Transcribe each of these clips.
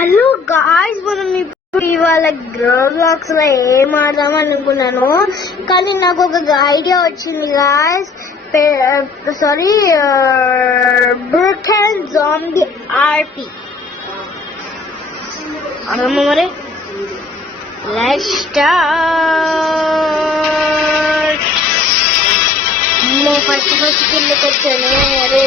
Hello guys, మనం ఇప్పుడు ఇవాళ రోబ్లాక్స్ లో ఏం ఆడదాం అనుకున్నాను, కానీ నాకు ఒక ఐడియా వచ్చింది guys. Sorry, brutal zombie RP అర్థమా? మరి లెట్స్ స్టార్ట్. ఫస్ట్ కిందకి వచ్చాను. అరే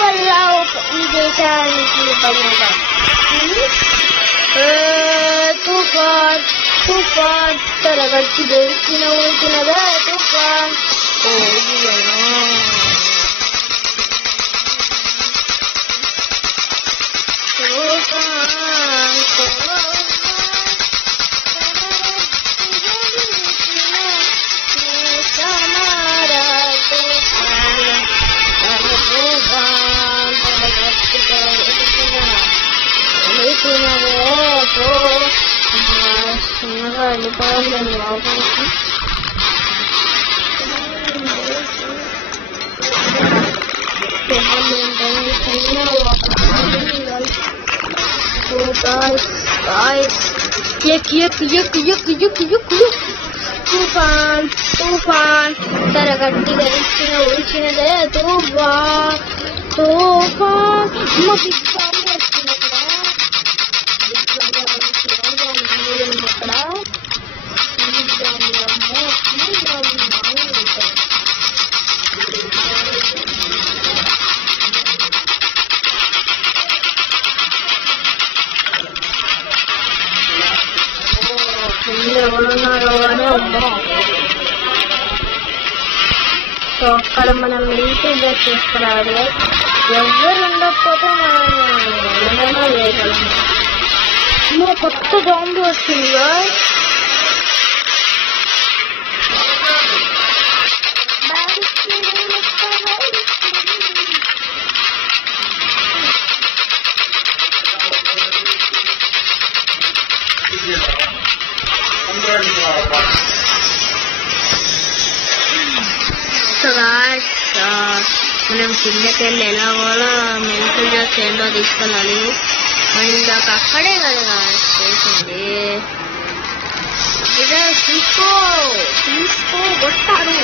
వల్ల ఈ దేశానికి తుఫాన్ తుఫాన్ తరగతి గెలిచిన ఉంచినదా తుఫాన్. తుఫాన్ తుఫాన్ తరగట్టి గెలిచిన ఉంచినదే తుఫాన్ తుఫాన్. సో అక్కడ మనం రీసేజ్ చేసుకురావాలి. ఎవరు ఉండకపోతే మనం వేయగలము. కొత్త జాంబీ వచ్చింది. మనం కిందకి వెళ్ళి ఎలా కూడా మెంటల్ జాబ్స్ ఏంటో తీసుకెళ్ళాలి. అండ్ అక్కడే కదా చేసింది. ఇదే తీసుకో తీసుకో కొట్టారు.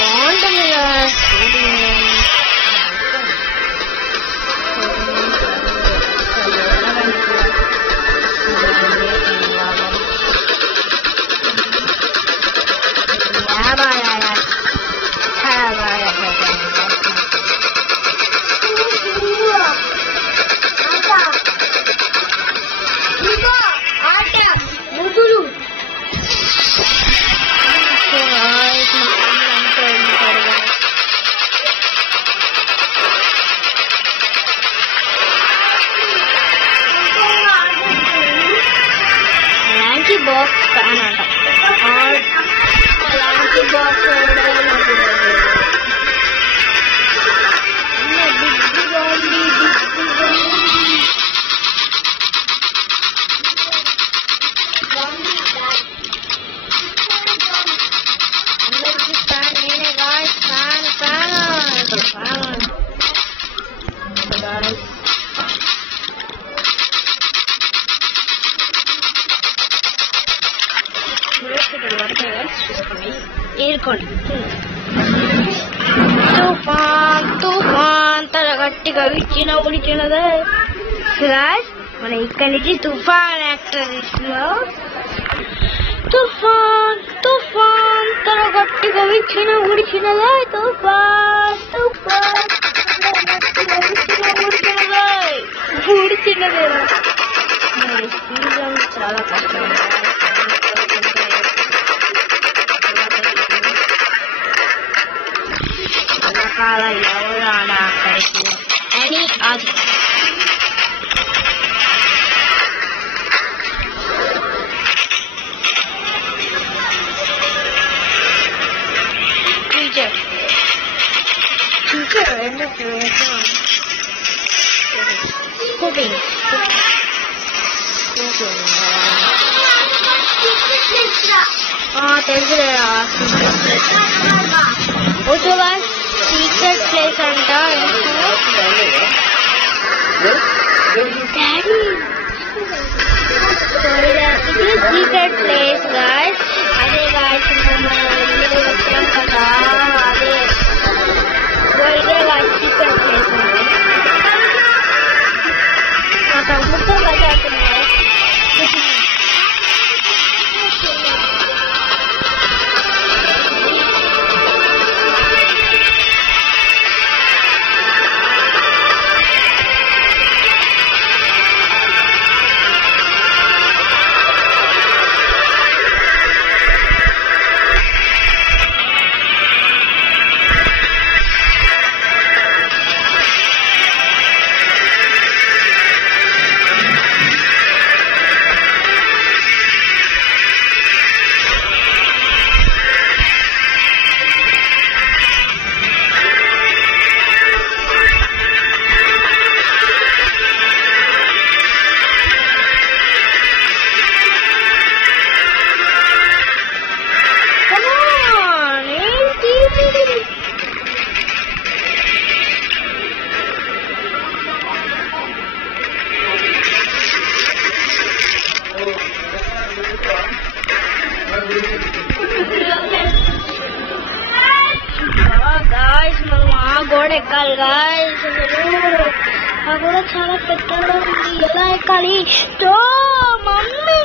బాగుంటుంది కదా. బాక్స్ కానంట అలాంటి బాక్స్ తుఫాన్ తుఫాన్ తరగట్టిగా విచ్చిన ఉడిచినదే. మన ఇక్కడి నుంచి తుఫాన్ యాక్టర్స్ లో తుఫాన్ తుఫాన్ తరగట్టిగా విచ్చిన ఉడిచినదే. తుఫాన్ తుఫాన్ ఉడిచినదే. చాలా కష్టం. ఎవరు అక్కడికి అది తెలుసులేరా ఓకేవా సీక్రెట్ ప్లేస్ అంట సీక్రెట్ ప్లేస్ గాయ్స్ అదే గాయ్స్ వచ్చాం కదా అదే ఇదే గాయ్స్ సీక్రెట్ ప్లేస్ నాకు ముక్కలు కలిసి అవుతున్నాయి గాయ్స్ మనం ఆ గోడ ఎక్కాలి గాయ్స్ ఆ గోడ చాలా పెద్దగా ఉంది ఎలా ఎక్కాలి మమ్మీ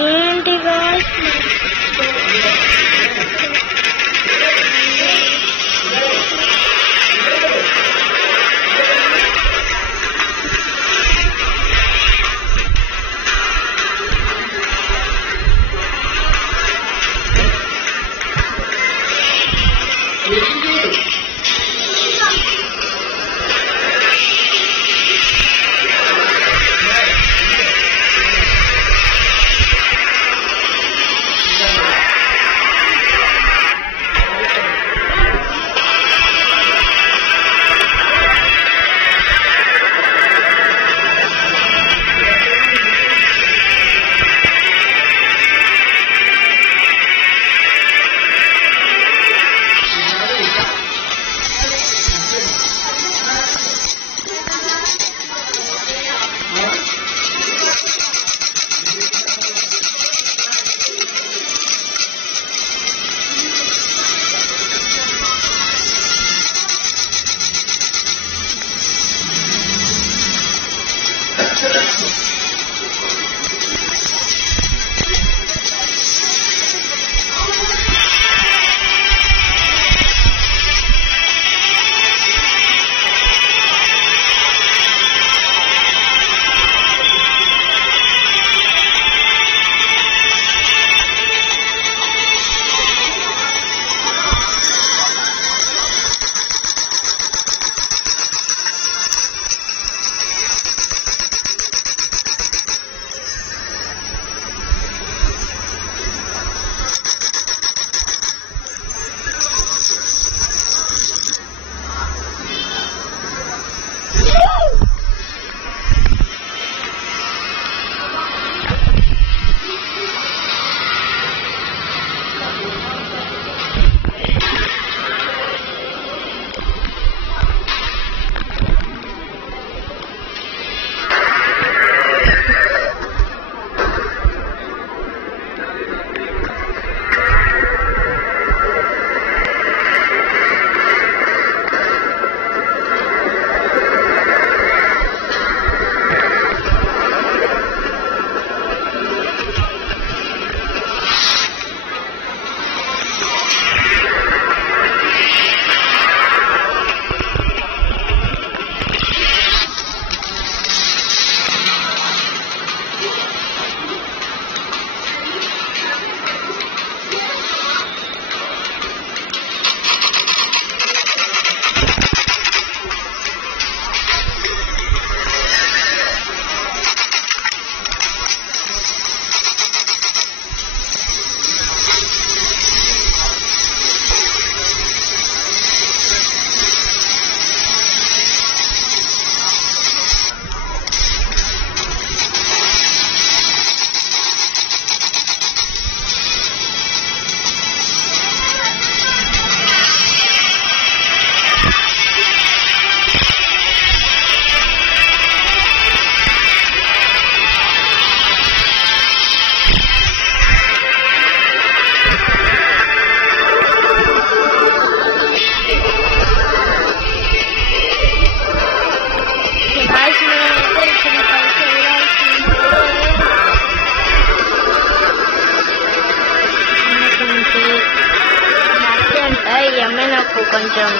ఏంటి గాయ్స్ నాకు కొంచెం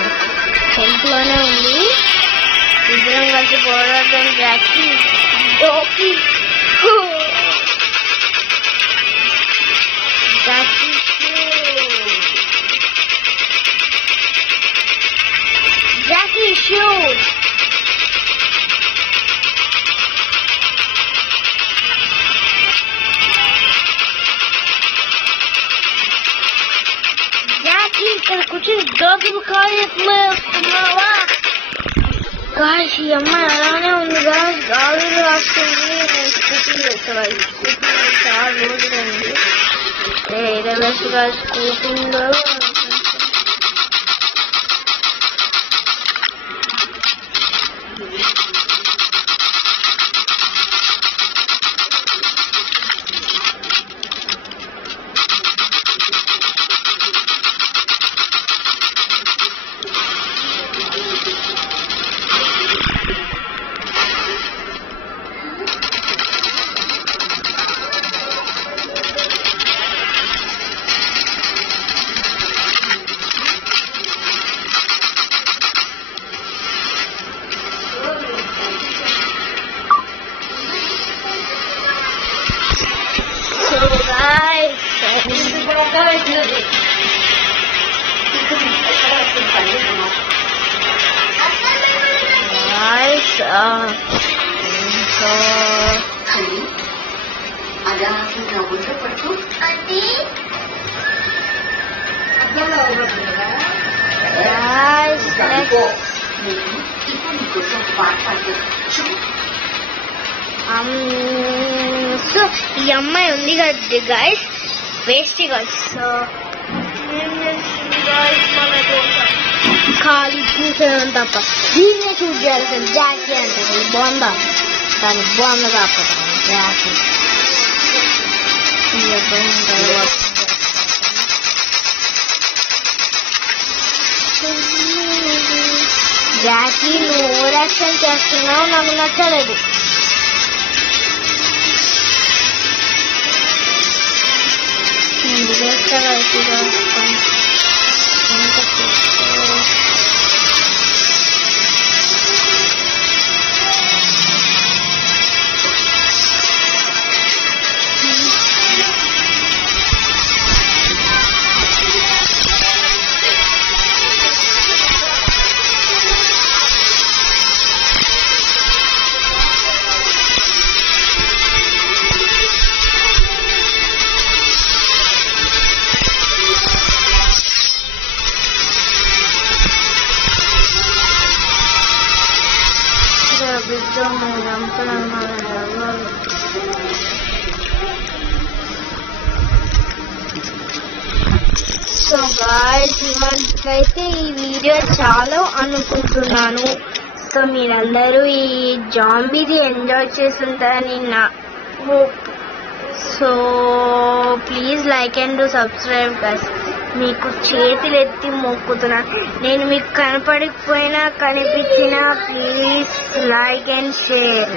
హెల్ప్లోనే ఉంది. ఇద్దరం కలిసి పోరాడదాం Jackie. Jackie Jackie shoot. Jackie ఇక్కడ కూర్చొని డాగ్ని కాలేస్తున్నావా? గాయస్ ఈ అమ్మాయి అలానే ఉంది గాయస్. గాజులు రాస్తుంది. నేను స్కూటీ ఇక్కడ స్కూటీ చాలా రోజులైంది. గా స్కూటీలో సో ఈ అమ్మాయి ఉంది కదా గైస్ వేస్ట్ గైస్. సో ఖాళీ చూసేదాం తప్ప దీన్నే షూట్ చేయాలి. జాకీ అంటే బాగుందా? దాని బాగుంది కాకపోతే జాకీ జాకీ నువ్వు ఓవర్ యాక్షన్ చేస్తున్నావు, నాకు నచ్చలేదు. సో గాయ్స్ ఇవాళకైతే ఈ వీడియో చాలా అనుకుంటున్నాను. సో మీరందరూ ఈ జాంబీది ఎంజాయ్ చేస్తుంటారని నా hope. So please like and do subscribe guys. మీకు చేతులు ఎత్తి మొక్కుతున్నాను. నేను మీకు కనపడకపోయినా కనిపించినా ప్లీజ్ లైక్ అండ్ షేర్.